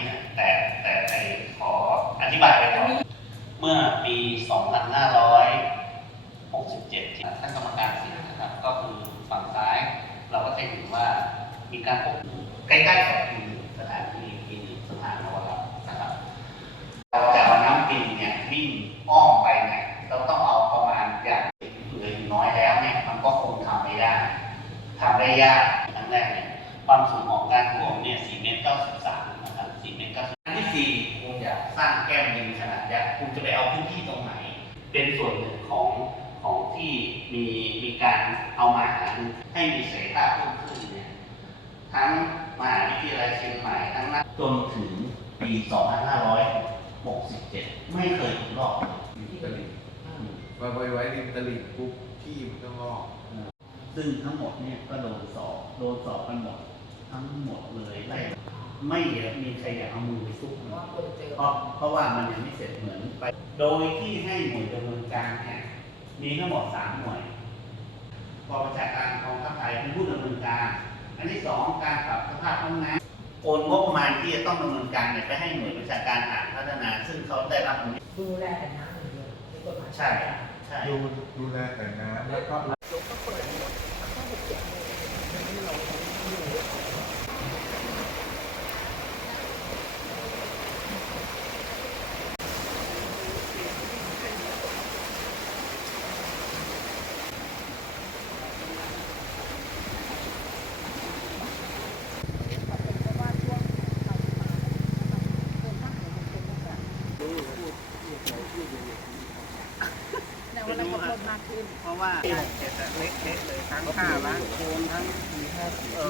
ี้แต่แต่ไอขออธิบายไปก่อนเมื่อปี 2567ที่ท่านกรรมการสิทธิ์นะครับ ก็คือฝั่งซ้าย เราก็จะเห็นว่ามีการปกใกล้ๆกับปีสถานที่ปีสถานนวรับนะครับเราจะาน้ำปีเนี่ยวิ่งอ้อมไปเนี่ยเราต้องเอาประมาณอย่างเหลืออยู่น้อยแล้วเนี่ยมันก็คงทำไม่ได้ทำได้ยากทั้งแรกเนี่ยความสูงของการท่วมเนี่ย4เมตรก็ กสร้างแก้มลิงขนาดยักษ์คุณจะไปเอาพื้นที่ตรงไหน เป็นส่วนหนึ่งของของที่มีมีการเอามาหาดูให้มีเสรีภาพเพิ่มขึ้นเนี่ยทั้งมหาวิทยาลัยเชียงใหม่ทั้งนั้นจนถึงปี 2567 ไม่เคยถูกลอกเลยอยู่ที่ตลิ่งมาไว้ไว้ริมตลิ่งปุ๊บที่มันก็งอกซึ่งทั้งหมดเนี่ยก็โดนสอบ โดนสอบกันหมดทั้งหมดเลยไล่ ไม่เหลือมีใครอยากเอามือไปซุกมันว่าคนเจอเพราะเพราะว่ามันยังไม่เสร็จเหมือนไป โดยที่ให้หน่วยดำเนินการเนี่ยมีทั้งหมดสามหน่วยกองบัญชาการกองทัพไทยเป็นผู้ดำเนินการ อันที่สองการปรับสภาพห้องน้ำโอนงบประมาณที่จะต้องดำเนินการเนี่ยไปให้หน่วยบัญชาการอ่านพัฒนา ซึ่งเขาได้รับอนุญาตดูแลแต่น้ำอย่างเดียวในกฎหมายใช่ใช่ดูดูแลแต่น้ำแล้วก็ ยกก็เปิดหมดตั้งหกเจ็ดโมงไม่เราอยู่ แต่ว่าเราก็เพิ่มมากขึ้น เพราะว่าเล็กเทะเลยทั้งค่าล้างโคลนทั้งเอ่อ